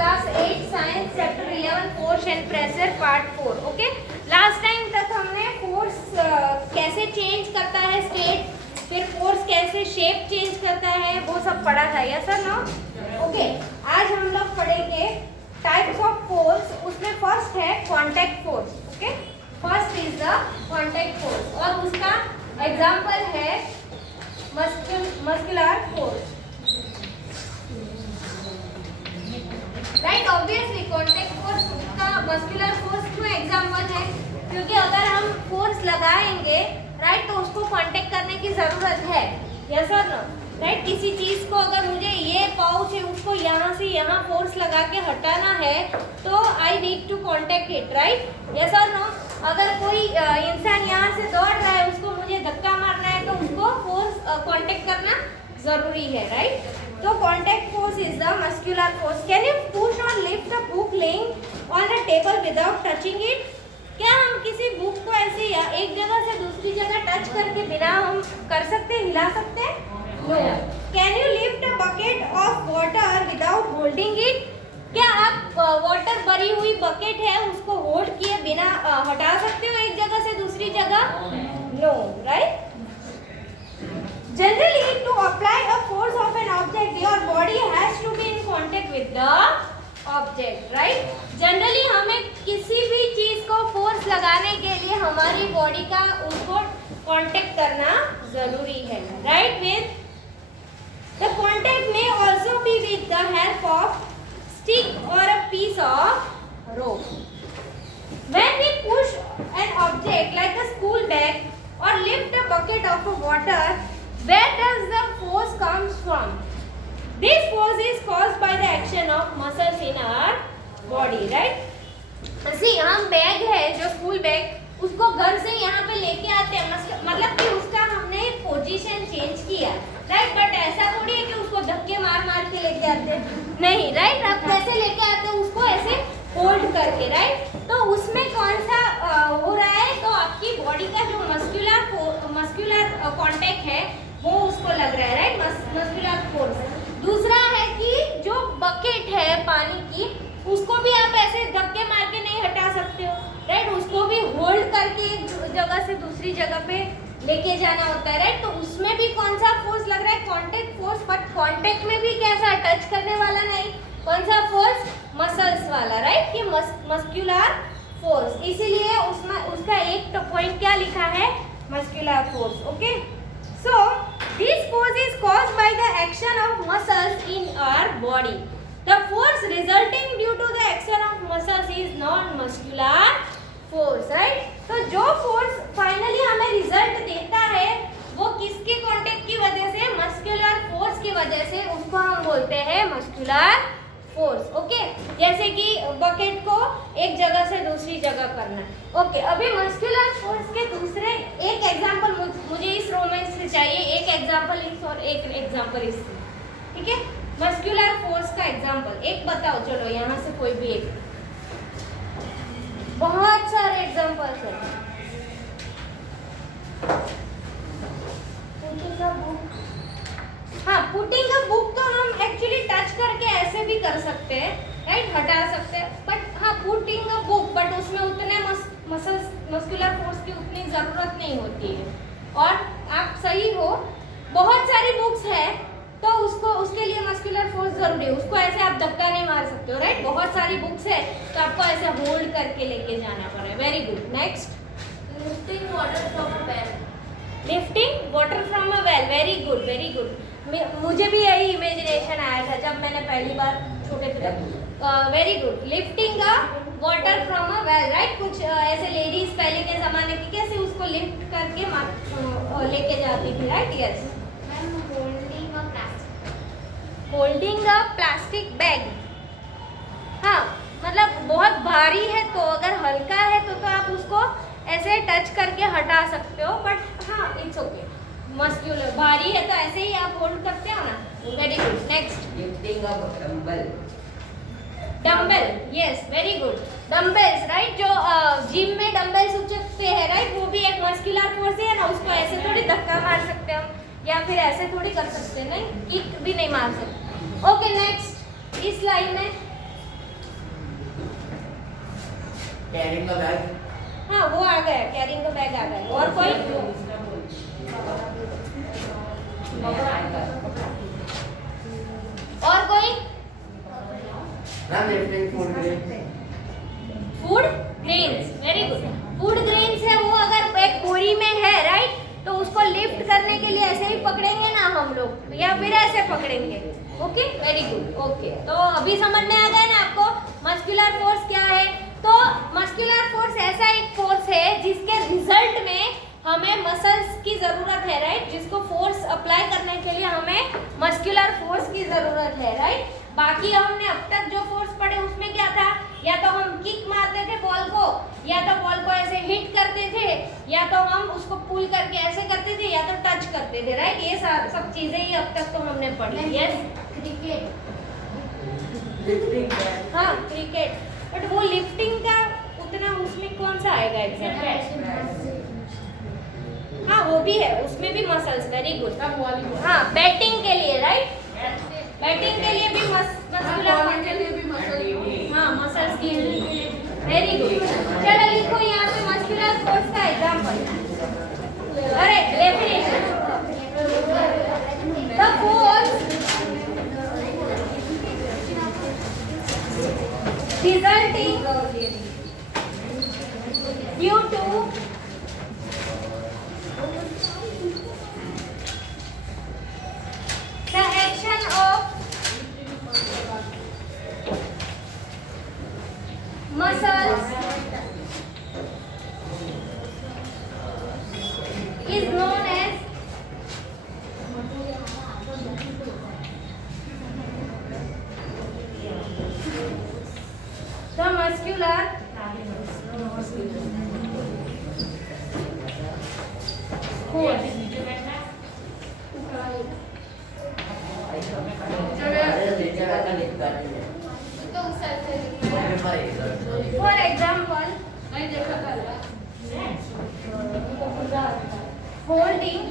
Class 8 science chapter 11 force and pressure part 4। Okay, last time तक हमने force कैसे change करता है स्टेट, फिर फोर्स कैसे शेप चेंज करता है, वो सब पढ़ा था। Yes sir no? ओके, आज हम लोग पढ़ेंगे टाइप्स ऑफ फोर्स। उसमें फर्स्ट है contact force. Okay, first is the contact force और उसका एग्जांपल है muscular force. Right, obviously contact force का मस्कुलर फोर्स क्यों एग्जांपल है? क्योंकि अगर हम फोर्स लगाएंगे राइट तो उसको कांटेक्ट करने की जरूरत है। यस और नो? राइट, किसी चीज को अगर मुझे ये पाउच है उसको यहाँ से यहाँ फोर्स लगा के हटाना है तो I need to contact it. Right, yes और नो? अगर कोई इंसान यहाँ से दौड़ रहा है उसको मुझे धक्का मारना है तो उसको फोर्स कांटेक्ट करना जरूरी है। राइट, तो contact force is the muscular force. Can you push or lift a book lying on a table without touching it? क्या हम किसी बुक को ऐसे या एक जगह से दूसरी जगह टच करके बिना हम कर सकते हैं, हिला सकते हैं? No. Can you lift a bucket of water without holding it? क्या आप वाटर भरी हुई बकेट है उसको होल्ड किए बिना हटा सकते हो एक जगह से दूसरी जगह? No. Right, generally to apply a force of an object your body has to be in contact with the object. right, generally हमें किसी भी चीज को फोर्स लगाने के लिए हमारी बॉडी का उसको कांटेक्ट करना जरूरी है। Right, with the contact may also be with the help of stick or a piece of rope. When we push an object like a school bag or lift a bucket of water, where does the force comes from? This force is caused by the action of muscles in our body. Right? See, हम bag है जो school bag उसको घर से यहाँ पे लेके आते हैं, मतलब कि उसका हमने पोजीशन चेंज किया। राइट, बट ऐसा थोड़ी है कि उसको धक्के मार मार के लेके आते हैं, नहीं। राइट, आप कैसे लेके आते हैं उसको ऐसे होल्ड करके। राइट, तो उसमें कौन सा हो रहा है? तो आपकी बॉडी का जो मस्कुलर कांटेक्ट है वो उसको लग रहा है। Right, muscular force. दूसरा है कि जो बकेट है पानी की उसको भी आप ऐसे धक्के मार के नहीं हटा सकते हो। राइट, उसको भी होल्ड करके एक जगह से दूसरी जगह पे लेके जाना होता है। राइट, तो उसमें भी कौन सा फोर्स लग रहा है? Contact force. बट कांटेक्ट में भी कैसा? टच करने वाला नहीं। कौन सा फोर्स? मसल्स वाला। राइट, कि मस्कुलर फोर्स, इसीलिए उसमें उसका एक पॉइंट क्या लिखा है? Muscular force. Okay, so this force is caused by the action of muscles in our body. The force resulting due to the action of muscles is non-muscular force. Right, तो जो force finally हमें result देता है वो किसके contact की वजह से? मस्कुलर फोर्स की वजह से, उसको हम बोलते हैं मस्कुलर फोर्स। ओके, जैसे कि बकेट को एक जगह से दूसरी जगह करना। ओके, अभी मस्कुलर फोर्स के दूसरे एक एग्जांपल मुझे इस रो में से चाहिए, एक एग्जांपल इस और एक एग्जांपल इस। ठीक है, मस्कुलर फोर्स का एग्जांपल एक बताओ। चलो यहाँ से कोई भी एक, बहुत सारे एग्जांपल्स हैं। हाँ, पुटिंग अ बुक तो हम एक्चुअली टच करके ऐसे भी कर सकते हैं। राइट, हटा सकते हैं। बट हाँ, पुटिंग अ बुक, बट उसमें उतने मस्कुलर फोर्स की उतनी ज़रूरत नहीं होती है। और आप सही हो, बहुत सारी बुक्स है तो उसके लिए मस्कुलर फोर्स जरूरी है। उसको ऐसे आप धक्का नहीं मार सकते हो। राइट, बहुत सारी बुक्स है तो आपको ऐसे होल्ड करके लेके जाना पड़े। Very good. Next, lifting water from a well. Lifting water from a well, very good, very good. मुझे भी यही इमेजिनेशन आया था जब मैंने पहली बार छोटे थे। Very good, lifting a water from a well. Right, कुछ ऐसे लेडीज पहले के जमाने की कैसे उसको लिफ्ट करके लेके जाती थी। Right, yes. Holding a plastic bag, हाँ, मतलब बहुत भारी है तो अगर हल्का है तो आप उसको ऐसे टच करके हटा सकते हो। बट हाँ, इट्स ओके। मस्कुलर भारी है तो ऐसे ही आप होल्ड करते हो ना। Very good. नेक्स्ट, लिफ्टिंग अ dumbbell. Dumbbell, yes, very good. Dumbbells, right, जो जिम में डंबल्स उठाते हैं, राइट, वो भी एक मस्कुलर फोर्स है ना। उसको ऐसे थोड़ी धक्का मार सकते हम या फिर ऐसे थोड़ी कर सकते हैं, नहीं, किक भी नहीं मार सकते। ओके, नेक्स्ट, इस लाइन में कैरिंग का बैग। हाँ वो आ गया, कैरिंग का बैग आ गया। और कोई? और कोई? Ma'am lifting food grain. Food grains, very good. Food grains है वो अगर एक बोरी में है, राइट, तो उसको लिफ्ट करने के लिए ऐसे ही पकड़ेंगे ना हम लोग, या फिर ऐसे पकड़ेंगे। Okay, very good. ओके, तो अभी समझ में आ गया ना आपको मस्कुलर फोर्स क्या है? तो मस्कुलर फोर्स ऐसा एक फोर्स है जिसके रिजल्ट में हमें मसल्स की जरूरत है, राइट, जिसको फोर्स अप्लाई करने के लिए हमें मस्कुलर फोर्स की जरूरत है, राइट। बाकी हमने अब तक जो फोर्स पढ़े उसमें क्या था? या तो हम किक मारते थे बॉल को, या तो बॉल को ऐसे हिट करते थे, या तो हम उसको पुल करके ऐसे करते थे, या तो टच करते थे, राइट। ये सब चीजें ही अब तक तो हमने पढ़ी। Yes, cricket. हाँ क्रिकेट, बट वो लिफ्टिंग का उतना उसमें कौन सा आएगा एग्जाम्पल? हाँ वो भी है, उसमें भी मसल्स, वेरी गुड। हाँ बैटिंग के लिए, राइट, बैटिंग के लिए भी मस्कुलर, हाँ मसल्स की, वेरी गुड। चलो लिखो यहाँ पे मस्कुलर फोर्स का एग्जांपल। अरे definition, the force resulting due to the action of muscles is known as the muscular force. For example, holding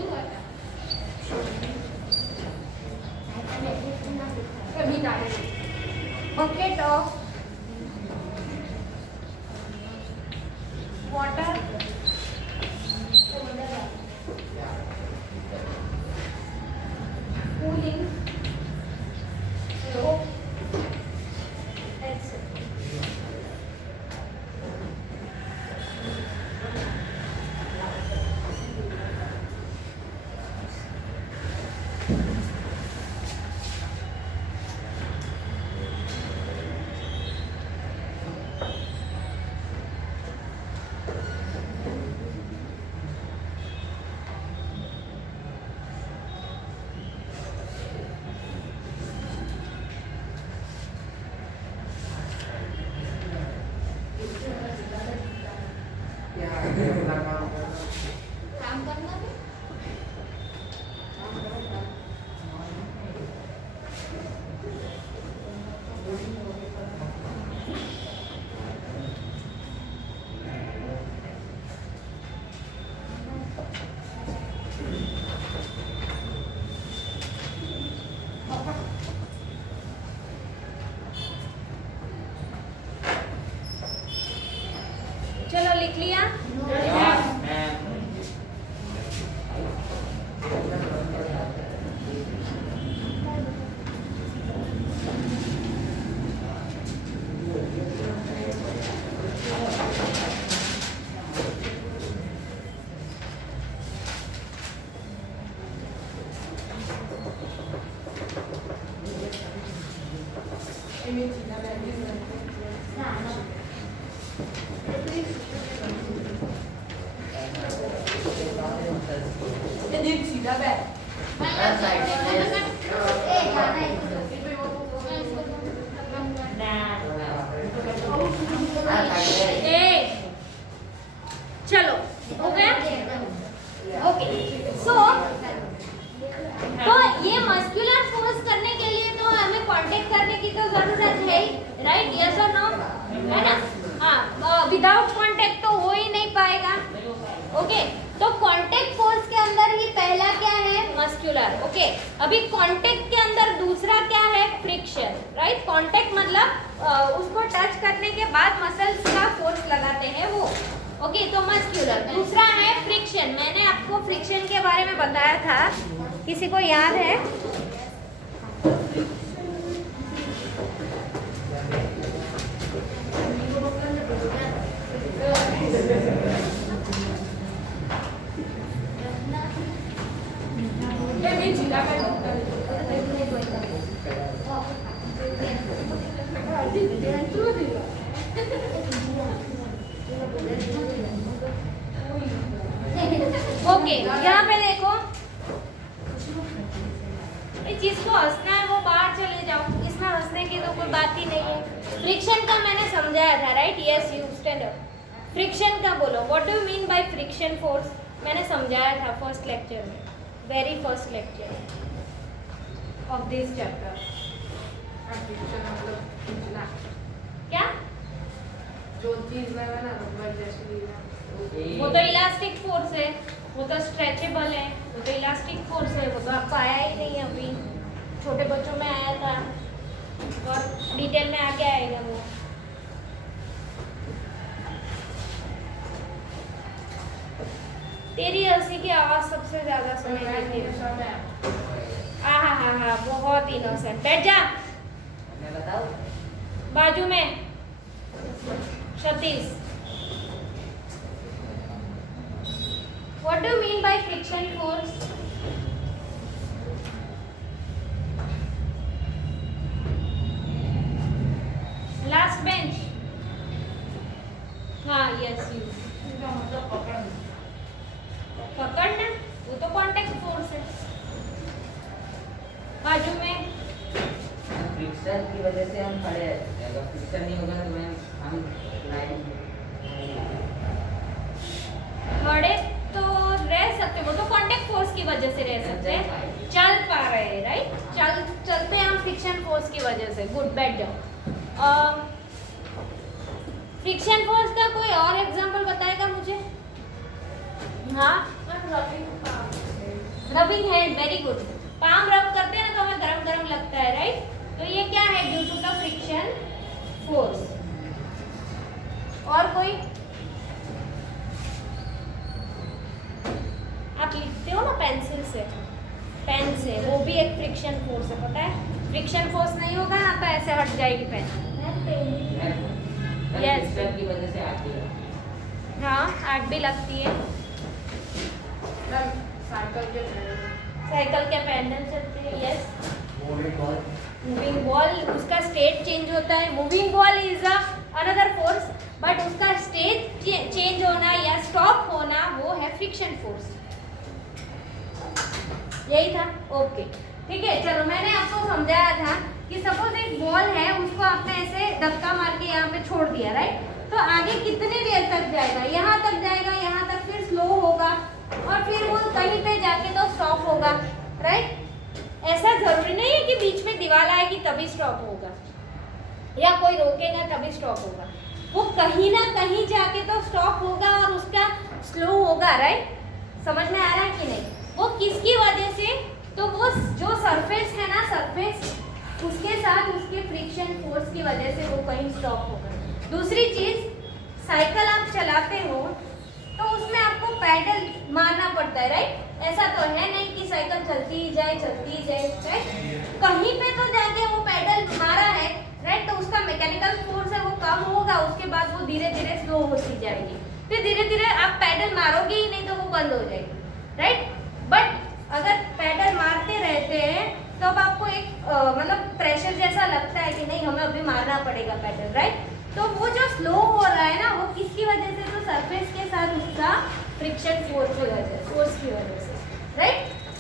bucket of water cooling rope, etc. काम करना भी चलो लिख लिया। चलो हो गया। ओके, सो तो ये मस्कुलर फोर्स करने के लिए तो हमें कांटेक्ट करने की तो जरूरत है ही, राइट, यस और नो, है ना। हाँ, विदाउट कांटेक्ट तो हो ही नहीं पाएगा। ओके, तो कांटेक्ट फोर्स के अंदर ही पहला क्या है? मस्कुलर। ओके, अभी कांटेक्ट के अंदर दूसरा क्या है? Friction, right. कांटेक्ट मतलब उसको टच करने के बाद मसल्स का फोर्स लगाते हैं वो। ओके, तो मस्क्यूलर। दूसरा है फ्रिक्शन। मैंने आपको फ्रिक्शन के बारे में बताया था, किसी को याद है? ओके, यहाँ पे देखो, इस चीज को हंसना है वो बाहर चले जाओ, इसमें हंसने की तो कोई बात ही नहीं है। फ्रिक्शन का मैंने समझाया था, right? Yes, you stand up. Friction का बोलो, what do you mean by friction force? मैंने समझाया था फर्स्ट लेक्चर में, very first lecture of this chapter. क्या? जो चीज है ना रबर जैसी, वो तो इलास्टिक फोर्स है, वो तो स्ट्रेचेबल है, वो तो इलास्टिक फोर्स है, वो तो आपको आया ही नहीं अभी, छोटे बच्चों में आया था और डिटेल में आगे आएगा वो। तेरी हंसी की आवाज सबसे ज्यादा सुनाई देती है। हाँ, बहुत इनोसेंट। बैठ जा, मैं बताऊं? बाजू में Satish. What do you mean by friction force? Last bench. हाँ, yes, you. मतलब पकड़ना, वो तो कांटेक्ट फोर्स है। बाजू में फ्रिक्शन की वजह से हम खड़े हैं, अगर फ्रिक्शन नहीं होगा तो हम लाइन खड़े तो रह सकते, वो तो कांटेक्ट फोर्स की वजह से रह सकते हैं, चल पा रहे हैं, राइट? चलते हैं हम फ्रिक्शन फोर्स की वजह से। गुड, बैठ जाओ। फ्रिक्शन फोर्स का कोई और एग्जांपल बताएगा मुझे? हाँ, rubbing hand, very good. Palm रब करते हैं ना तो हमें गरम गरम लगता है, राइट? तो ये क्या है? Due to the friction force. और कोई? आप लिखते हो ना पेंसिल से, पेन से, वो भी एक फ्रिक्शन फोर्स है, पता है? फ्रिक्शन फोर्स नहीं होगा ना तो ऐसे हट जाएगी पेन। Yes. फ्रिक्शन की वजह से आती है। हाँ, आग भी लगती है। साइकिल के पैडल चलते हैं, यस। मूविंग बॉल, उसका स्टेट चेंज होता है। Moving ball is another force, but उसका स्टेट चेंज होना या स्टॉप होना वो है फ्रिक्शन फोर्स। यही था, ओके, ठीक है। चलो, मैंने आपको समझाया था कि सपोज एक बॉल है, उसको आपने ऐसे धक्का मार के यहाँ पे छोड़ दिया, राइट? तो आगे कितनी देर तक जाएगा? यहाँ तक जाएगा, यहाँ तक, फिर स्लो होगा और फिर वो कहीं पे जाके तो स्टॉप होगा, राइट? ऐसा जरूरी नहीं है कि बीच में दीवार आएगी तभी स्टॉप होगा या कोई रोकेगा तभी स्टॉप होगा। वो कहीं ना कहीं जाके तो स्टॉप होगा और उसका स्लो होगा, राइट? समझ में आ रहा है कि नहीं? वो किसकी वजह से? तो वो जो सरफेस है ना, सरफेस, उसके साथ उसके फ्रिक्शन फोर्स की वजह से वो कहीं स्टॉप होगा। दूसरी चीज, साइकिल आप चलाते हो तो उसमें आपको पैडल मारना पड़ता है, राइट? ऐसा तो है नहीं कि साइकिल चलती ही जाए, राइट? कहीं पे तो जाके वो पैडल मारा है, राइट? तो उसका मैकेनिकल फोर्स है वो कम होगा, उसके बाद वो धीरे धीरे स्लो होती जाएगी, फिर धीरे धीरे आप पैडल मारोगे ही नहीं तो वो बंद हो जाएगी, राइट? बट अगर पैडल मारते रहते हैं तो अब आपको एक मतलब प्रेशर जैसा लगता है कि नहीं, हमें अभी मारना पड़ेगा पैडल, राइट? तो वो जो स्लो हो रहा है ना, वो किसकी वजह से? तो सरफेस के साथ उसका फ्रिक्शन फोर्स की वजह से, राइट?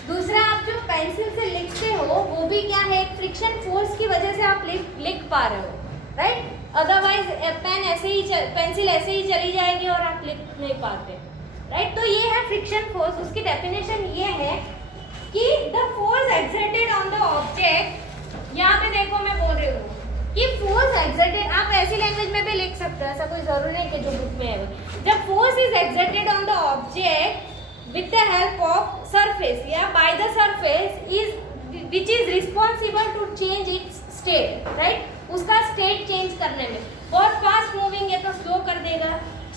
दूसरा, आप जो पेंसिल से लिखते हो वो भी क्या है? फ्रिक्शन फोर्स की वजह से आप लिख पा रहे हो, राइट? अदरवाइज पेंसिल ऐसे ही चली जाएगी और आप लिख नहीं पाते, राइट? तो ये है फ्रिक्शन फोर्स। उसकी डेफिनेशन ये है कि the force exerted on the object. यहाँ पे देखो, मैं बोल रही हूँ कि फोर्स एक्सर्टेड, आप ऐसी लैंग्वेज में भी लिख सकते हो, ऐसा कोई जरूरी नहीं कि जो बुक में है। जब force is exerted on the object with the help of surface या by the surface is which is responsible to change its state, right, उसका स्टेट चेंज करने में। बहुत फास्ट मूविंग है तो स्लो कर देगा,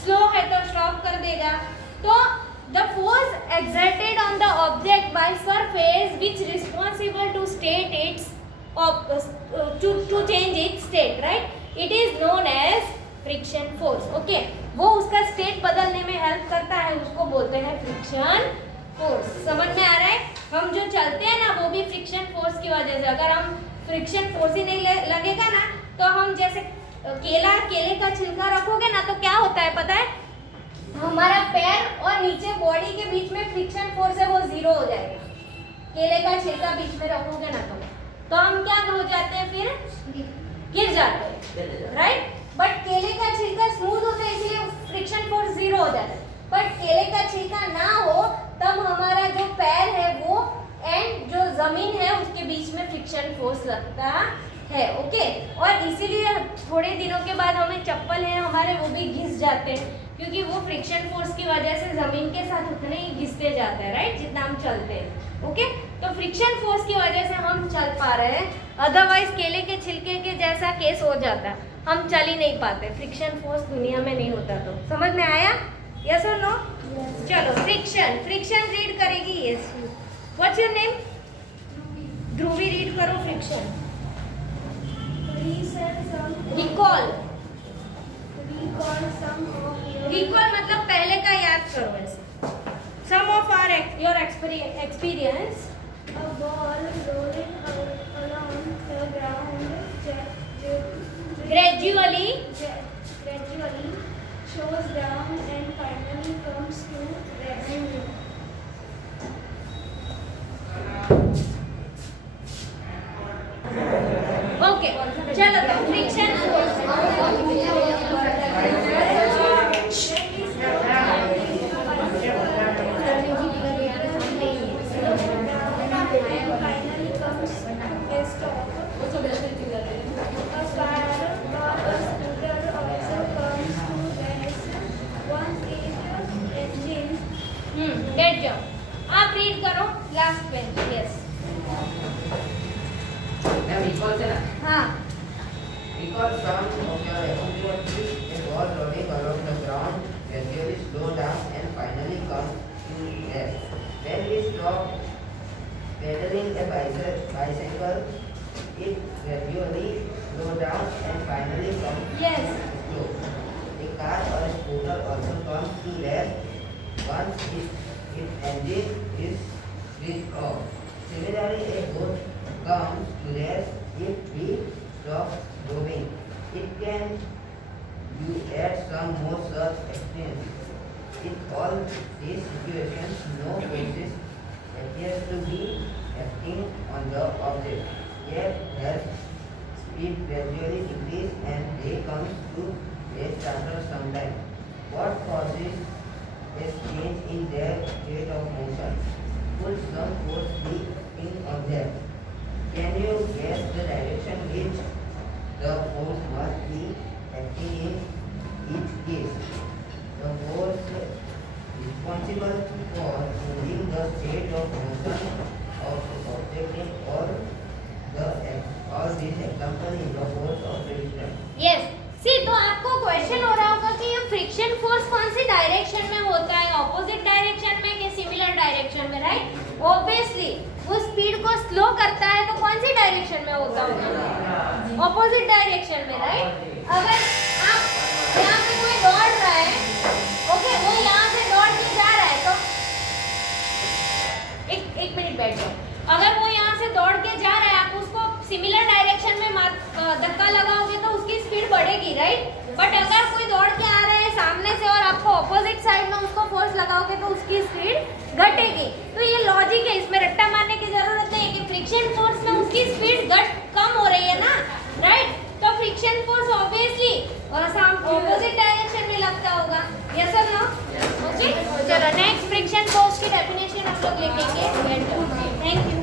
स्लो है तो स्टॉप कर देगा। तो the force exerted on the object by surface which responsible to state its to change its state, right, it is known as friction force. Okay, वो उसका स्टेट बदलने में हेल्प करता है, उसको बोलते हैं फ्रिक्शन फोर्स। समझ में आ रहा है? हम जो चलते हैं ना वो भी फ्रिक्शन फोर्स की वजह से। अगर हम फ्रिक्शन फोर्स ही नहीं लगेगा ना तो हम जैसे केले का छिलका रखोगे ना तो क्या होता है पता है, हमारा पैर और नीचे बॉडी के बीच में फ्रिक्शन फोर्स है वो जीरो हो जाएगा। केले का छिलका बीच में रखोगे ना तो हम क्या हो जाते हैं, फिर गिर जाते हैं, राइट। बट केले का छिलका स्मूथ होता है इसलिए फ्रिक्शन फोर्स जीरो हो जाता है। बट केले का छिलका ना हो तब हमारा जो पैर है वो एंड जो जमीन है उसके बीच में फ्रिक्शन फोर्स लगता है। ओके, और इसीलिए थोड़े दिनों के बाद हमें चप्पल है हमारे वो भी घिस जाते हैं, क्योंकि वो फ्रिक्शन फोर्स की वजह से जमीन के साथ उतने ही घिसते जाते हैं, राइट, जितना हम चलते हैं। ओके, तो फ्रिक्शन फोर्स की वजह से हम चल पा रहे हैं, अदरवाइज केले के छिलके के जैसा केस हो जाता, हम चल ही नहीं पाते। फ्रिक्शन फोर्स दुनिया में नहीं होता। तो समझ में आया? यस और नो? चलो, फ्रिक्शन रीड करेगी। Yes, what's your name? Dhruvi, read करो फ्रिक्शन। रिकॉल मतलब पहले का याद करो ऐसे। Some of are your experience. A ball rolling along the ground gradually shows down and finally comes to rest. Okay, चलो तो फ्रिक्शन फोर्स बैठ जाओ। आप रीड करो last page. Yes, ma'am recall से ना, हाँ, recall some of your activities a ball rolling along the ground gradually slow down and finally comes to rest. When we stop pedaling a bicycle, it gradually slow down and finally comes yes, slow. A car or a scooter also comes to rest once its engine is switched off. Similarly, a boat comes to rest if we stop moving. It can you add some more such experience. In all these situations, no forces appears to be acting on the object. Yet, as speed gradually decreases and they comes to rest after some time. What causes a change in their rate of motion? Could some force be in object? Can you guess the direction which the force must be acting in each case? The force responsible for changing the state of motion of the object in all these examples in the force of friction. Yes. See, तो आपको question हो रहा होगा कि ये friction force कौन सी direction में होता है, ऑपोजिट डायरेक्शन में कि सिमिलर डायरेक्शन में, राइट। ऑब्वियसली वो स्पीड को स्लो करता है तो कौन सी डायरेक्शन में होता होगा, ऑपोजिट डायरेक्शन में, राइट। अगर आप यहाँ पे कोई दौड़ रहा है, ओके, वो यहाँ से दौड़ के जा रहा है तो एक मिनट बैठ जाओ। अगर वो यहाँ से दौड़ के जा रहा है, आप उसको सिमिलर डायरेक्शन में धक्का लगाओगे तो उसकी स्पीड बढ़ेगी, राइट। बट अगर कोई दौड़ के आ रहा है सामने से और आपको ऑपोजिट साइड में उसको फोर्स लगाओगे तो उसकी स्पीड घटेगी। तो ये लॉजिक है, इसमें रट्टा मारने की जरूरत नहीं है कि फ्रिक्शन फोर्स में उसकी स्पीड कम हो रही है ना, राइट। तो friction force obviously opposite direction में लगता होगा। यस और नो? ओके, चलो नेक्स्ट फ्रिक्शन फोर्स की डेफिनेशन हम लोग लिखेंगे। Thank you.